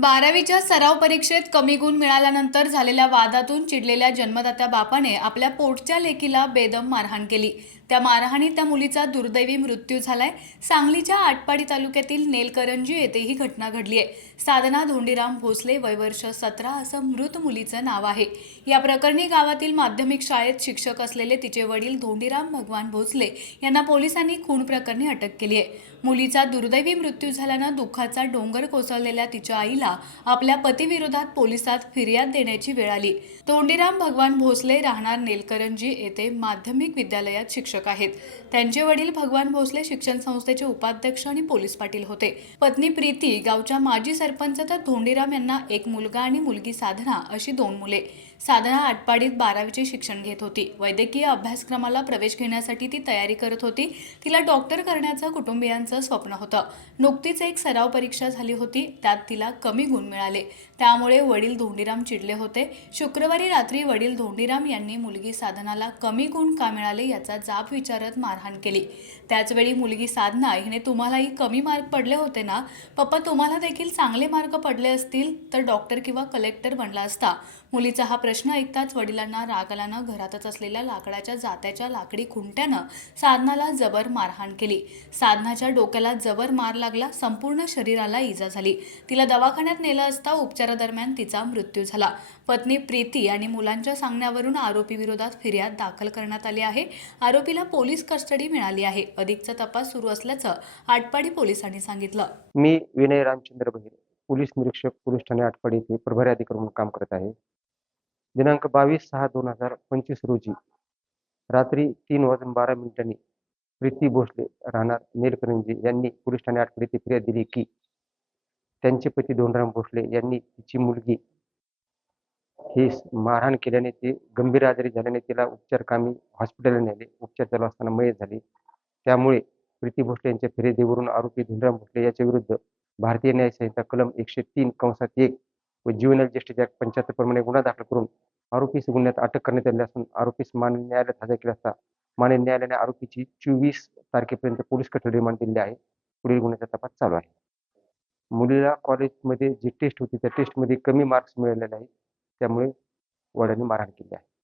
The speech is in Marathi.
12वीच्या सराव परीक्षेत कमी गुण मिळाल्यानंतर झालेल्या वादातून चिडलेल्या जन्मदात्या बापाने आपल्या पोटच्या लेकीला बेदम मारहाण केली. त्या मारहाणीत त्या मुलीचा दुर्दैवी मृत्यू झालाय. सांगलीच्या आटपाडी तालुक्यातील नेलकरंजी येथे ही घटना घडली आहे. साधना धोंडीराम भोसले, वय वर्ष 17 असं मृत मुलीचं नाव आहे. या प्रकरणी गावातील माध्यमिक शाळेत शिक्षक असलेले तिचे वडील धोंडीराम भगवान भोसले यांना पोलिसांनी खून प्रकरणी अटक केली आहे. मुलीचा दुर्दैवी मृत्यू झाल्यानं दुःखाचा डोंगर कोसळलेल्या तिच्या आईला आपल्या पतीविरोधात पोलिसात फिर्याद देण्याची वेळ आली. धोंडीराम भगवान भोसले राहणार नेलकरंजी येथे माध्यमिक विद्यालयात शिक्षक आहेत. त्यांचे वडील भगवान भोसले शिक्षण संस्थेचे उपाध्यक्ष आणि पोलीस पाटील होते. पत्नी प्रीती गावच्या माजी सरपंच तर धोंडीराम यांना एक मुलगा आणि मुलगी साधना अशी 2 मुले. साधना आटपाडीत 12वीचे शिक्षण घेत होती. वैद्यकीय अभ्यासक्रमाला प्रवेश घेण्यासाठी ती तयारी करत होती. तिला डॉक्टर करण्याचं कुटुंबियांचं स्वप्न होतं. नुकतीच एक सराव परीक्षा झाली होती, त्यात तिला कमी गुण मिळाले. त्यामुळे वडील धोंडीराम चिडले होते. शुक्रवारी रात्री वडील धोंडीराम यांनी मुलगी साधनाला कमी गुण का मिळाले याचा जाब विचारत मारहाण केली. त्याचवेळी मुलगी साधना हिने तुम्हालाही कमी मार्क पडले होते ना, पप्पा तुम्हाला देखील चांगले मार्क पडले असतील तर डॉक्टर किंवा कलेक्टर बनला असता. मुलीचा हा प्रश्न ऐकताच वडिलांना राग आल्यानं घरातच असलेल्या लाकडाच्या जात्याच्या लाकडी खुंट्यानं साधनाला जबर मारहाण केली. साधनाच्या डोक्याला जबर मार लागला. संपूर्ण शरीराला इजा झाली. तिला दवाखान्यात नेलं असता उपचारादरम्यान तिचा मृत्यू झाला. पत्नी प्रीती आणि मुलांच्या सांगण्यावरून आरोपी विरोधात फिर्याद दाखल करण्यात आली आहे. आरोपीला पोलीस कस्टडी मिळाली आहे. अधिकचा तपास सुरू असल्याचं आटपाडी पोलिसांनी सांगितलं. मी विनय रामचंद्र बहिरे, पोलीस निरीक्षक, पोलीस ठाणे आटपाडी येथे प्रभारी अधिकारी म्हणून काम करत आहे. दिनांक 22/6/2025 रोजी रात्री 3:12 प्रीती भोसले राहणार नेलकरंजी यांनी पोलीस ठाणे आटपाडी येथे फिर्याद दिली की त्यांचे पती धोंडीराम भोसले यांनी तिची मुलगी ही मारहाण केल्याने ती गंभीर आजारी झाल्याने तिला उपचारकामी हॉस्पिटलला नेले. उपचार चालू असताना मयत झाली. त्यामुळे प्रीती भोसले यांच्या फिर्यादीवरून आरोपी धोंडीराम भोसले याच्या विरुद्ध भारतीय न्याय संहिता कलम 103(1) व ज्युव्हेनाइल जस्टिस ऍक्ट 75 प्रमाणे गुन्हा दाखल करून आरोपीस गुन्ह्यात अटक करण्यात आली असून आरोपीस माननीय न्यायालयात हजर केले असता माननीय न्यायालयाने आरोपीची 24 तारखेपर्यंत पोलीस कस्टडी रिमांड दिली आहे. पुढील गुन्ह्याचा तपास चालू आहे. मुलीला कॉलेजमध्ये जी टेस्ट होती त्या टेस्टमध्ये कमी मार्क्स मिळालेले आहेत. त्यामुळे वडिलांनी मारहाण केली आहे.